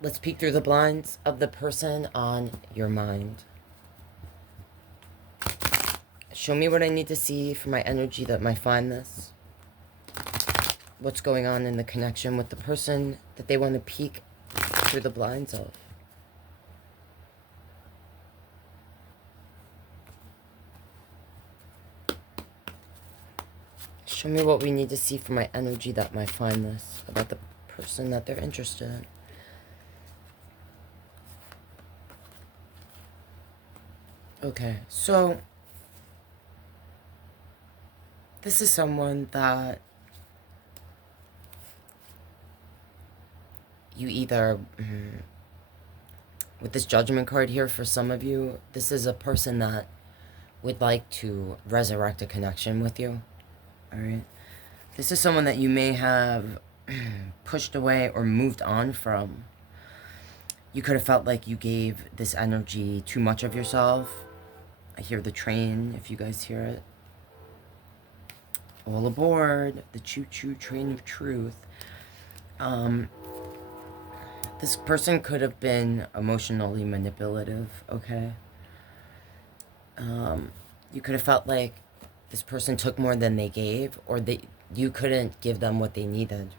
Let's peek through the blinds of the person on your mind. Show me what I need to see for my energy that might find this. What's going on in the connection with the person that they want to peek through the blinds of. Show me what we need to see for my energy that might find this about the person that they're interested in. Okay, so this is someone that you either, with this judgment card here for some of you, this is a person that would like to resurrect a connection with you, all right? This is someone that you may have pushed away or moved on from. You could have felt like you gave this energy too much of yourself. I hear the train, if you guys hear it. All aboard the choo-choo train of truth. This person could have been emotionally manipulative, okay? You could have felt like this person took more than they gave, or you couldn't give them what they needed.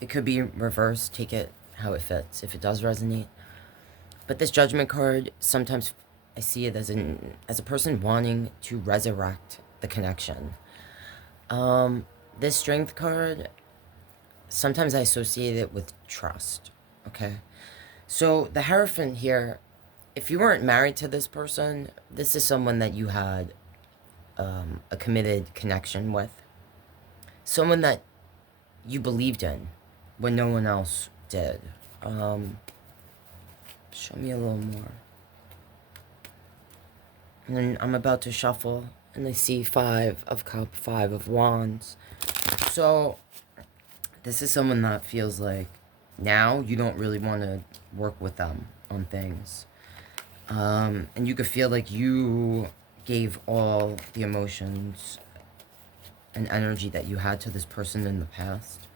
It could be reversed, take it how it fits, if it does resonate. But this judgment card, sometimes I see it as a person wanting to resurrect the connection. This strength card, sometimes I associate it with trust, okay? So the Hierophant here, if you weren't married to this person, this is someone that you had a committed connection with. Someone that you believed in when no one else did. Show me a little more. And then I'm about to shuffle, and I see 5 of Cups, 5 of Wands. So this is someone that feels like now you don't really want to work with them on things. And you could feel like you gave all the emotions and energy that you had to this person in the past.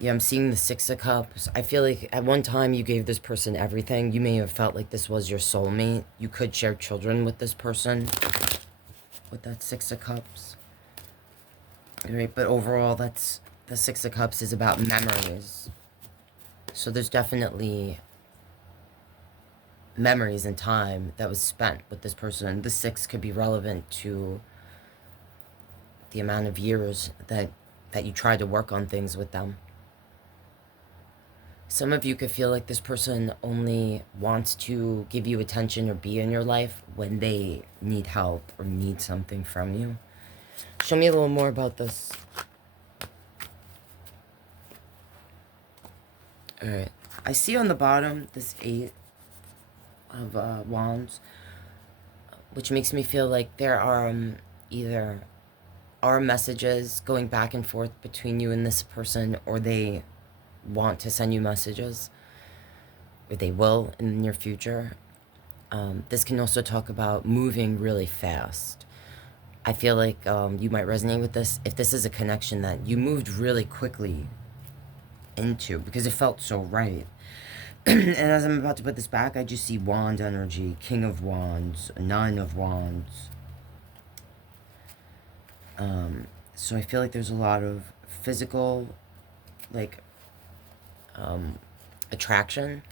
Yeah, I'm seeing the 6 of Cups. I feel like at one time you gave this person everything. You may have felt like this was your soulmate. You could share children with this person with that 6 of Cups. All right, but overall, that's the 6 of Cups is about memories. So there's definitely memories and time that was spent with this person. The 6 could be relevant to the amount of years that you tried to work on things with them. Some of you could feel like this person only wants to give you attention or be in your life when they need help or need something from you. Show me a little more about this. All right. I see on the bottom this 8 of Wands, which makes me feel like there are either are messages going back and forth between you and this person, or they want to send you messages, or they will in the near future. This can also talk about moving really fast. I feel like you might resonate with this if this is a connection that you moved really quickly into because it felt so right. And as I'm about to put this back, I just see wand energy, King of Wands, 9 of Wands. So I feel like there's a lot of physical, like, attraction,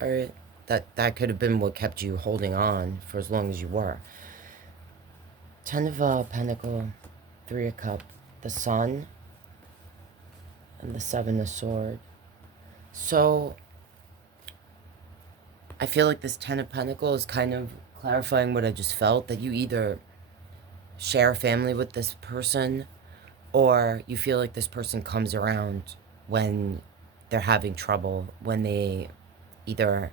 right? That could have been what kept you holding on for as long as you were. 10 of Pentacle, 3 of Cup, the Sun, and the 7 of Sword. So I feel like this 10 of Pentacles is kind of clarifying what I just felt, that you either share a family with this person, or you feel like this person comes around when they're having trouble, when they either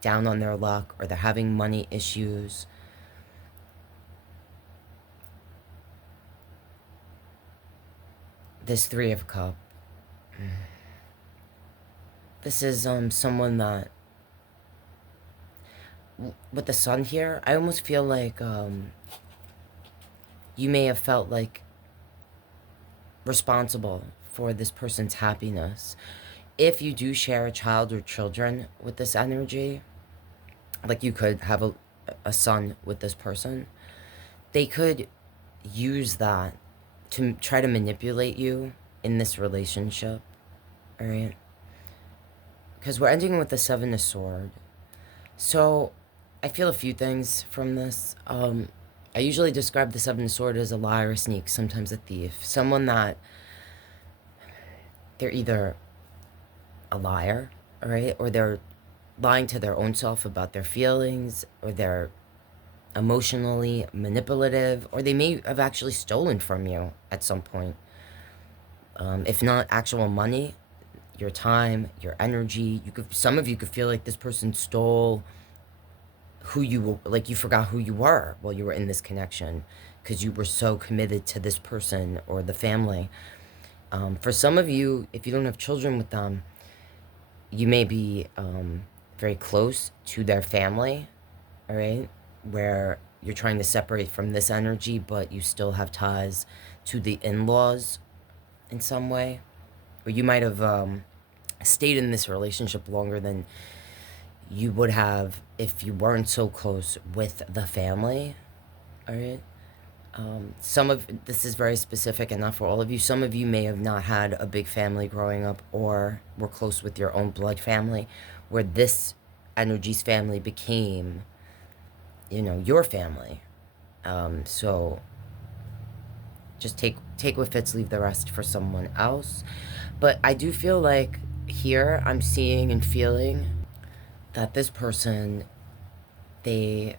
down on their luck or they're having money issues. This 3 of Cup. This is someone that, with the Sun here, I almost feel like you may have felt like responsible for this person's happiness. if you do share a child or children with this energy, like you could have a son with this person, they could use that to try to manipulate you in this relationship, all right? Because we're ending with the Seven of Swords. So I feel a few things from this. I usually describe the Seven of Swords as a liar, a sneak, sometimes a thief. Someone that they're either a liar, all right, or they're lying to their own self about their feelings, or they're emotionally manipulative, or they may have actually stolen from you at some point. If not actual money, your time, your energy. Some of you could feel like this person stole who you, like you forgot who you were while you were in this connection because you were so committed to this person or the family. For some of you, if you don't have children with them, you may be very close to their family, all right, where you're trying to separate from this energy, but you still have ties to the in-laws in some way. Or you might have stayed in this relationship longer than you would have if you weren't so close with the family, all right? Some of this is very specific and not for all of you. Some of you may have not had a big family growing up or were close with your own blood family, where this energy's family became, you know, your family. So just take what fits, leave the rest for someone else. But I do feel like here I'm seeing and feeling that this person, they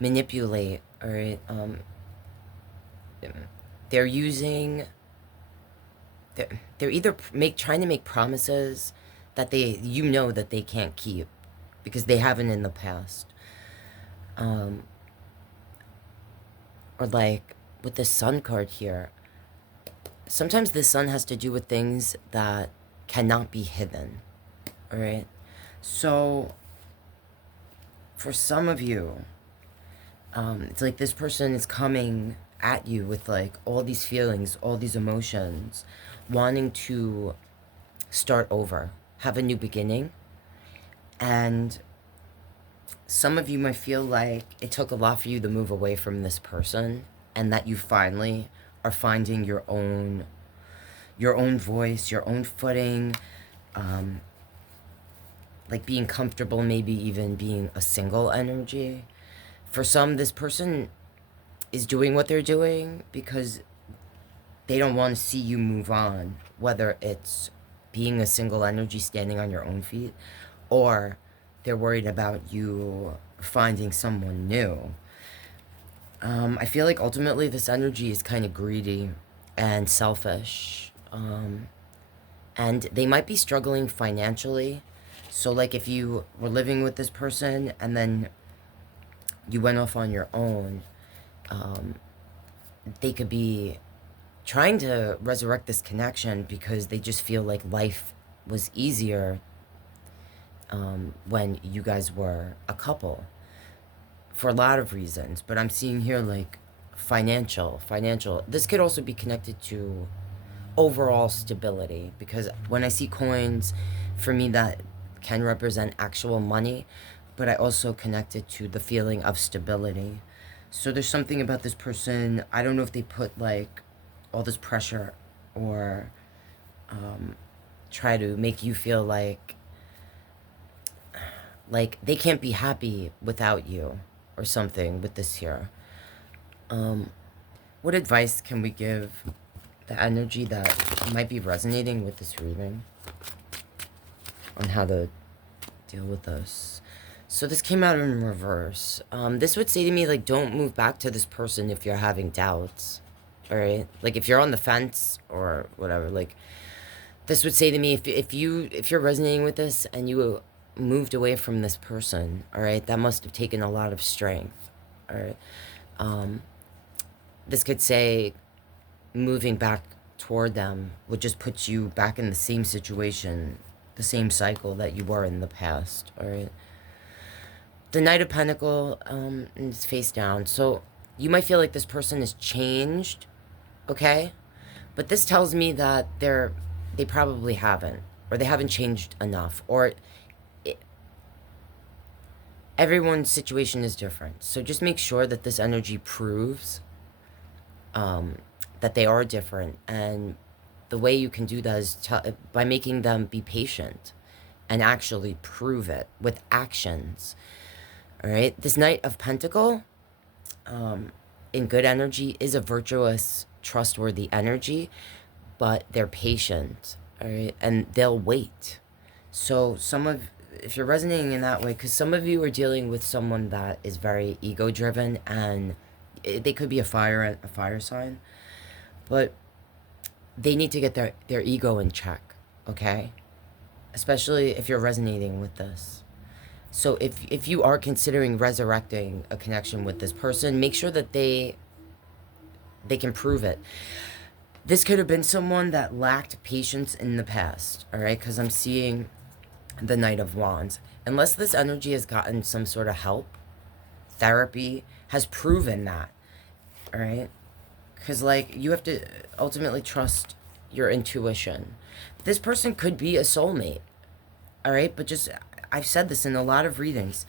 manipulate, all right? They're using, they're either trying to make promises that you know that they can't keep because they haven't in the past. Or like with the Sun card here, sometimes the Sun has to do with things that cannot be hidden, all right? So for some of you, it's like this person is coming at you with like all these feelings, all these emotions, wanting to start over, have a new beginning. And some of you might feel like it took a lot for you to move away from this person, and that you finally are finding your own voice, your own footing, like being comfortable, maybe even being a single energy. For some, this person is doing what they're doing because they don't want to see you move on, whether it's being a single energy standing on your own feet, or they're worried about you finding someone new. I feel like ultimately this energy is kind of greedy and selfish. And they might be struggling financially. So like if you were living with this person and then you went off on your own, they could be trying to resurrect this connection because they just feel like life was easier when you guys were a couple, for a lot of reasons. But I'm seeing here like financial. This could also be connected to overall stability, because when I see coins, for me that can represent actual money, but I also connect it to the feeling of stability. So there's something about this person, I don't know if they put like all this pressure or try to make you feel like they can't be happy without you or something with this here. What advice can we give the energy that might be resonating with this reading on how to deal with this? So this came out in reverse. This would say to me, like, don't move back to this person if you're having doubts, all right? Like, if you're on the fence or whatever, like, this would say to me, if you're resonating with this and you moved away from this person, all right, that must have taken a lot of strength, all right? This could say moving back toward them would just put you back in the same situation, the same cycle that you were in the past, all right? The Knight of Pentacles is face down. So you might feel like this person has changed, okay? But this tells me that they're they probably haven't, or they haven't changed enough, or it, everyone's situation is different. So just make sure that this energy proves that they are different. And the way you can do that is by making them be patient and actually prove it with actions. All right. This Knight of Pentacle in good energy is a virtuous, trustworthy energy, but they're patient. All right. And they'll wait. So if you're resonating in that way, because some of you are dealing with someone that is very ego driven, and they could be a fire sign, but they need to get their ego in check, okay? Especially if you're resonating with this. So if you are considering resurrecting a connection with this person, make sure that they can prove it. This could have been someone that lacked patience in the past, all right? Because I'm seeing the Knight of Wands. Unless this energy has gotten some sort of help, therapy has proven that, all right? Because, like, you have to ultimately trust your intuition. This person could be a soulmate, all right? But just, I've said this in a lot of readings.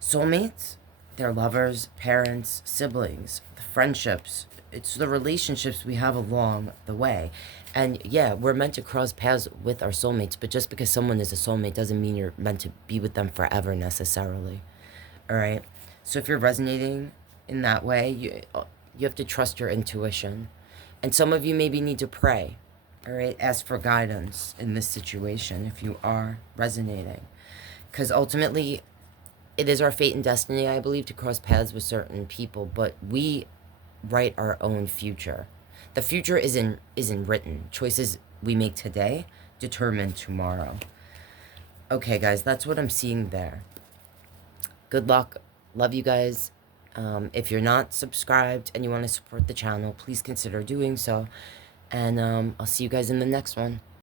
Soulmates, they're lovers, parents, siblings, friendships. It's the relationships we have along the way. And yeah, we're meant to cross paths with our soulmates, but just because someone is a soulmate doesn't mean you're meant to be with them forever necessarily. All right? So if you're resonating in that way, you have to trust your intuition. And some of you maybe need to pray. All right? Ask for guidance in this situation if you are resonating. Because ultimately, it is our fate and destiny, I believe, to cross paths with certain people, but we write our own future. The future isn't written. Choices we make today determine tomorrow. Okay, guys, that's what I'm seeing there. Good luck. Love you guys. If you're not subscribed and you want to support the channel, please consider doing so. And I'll see you guys in the next one.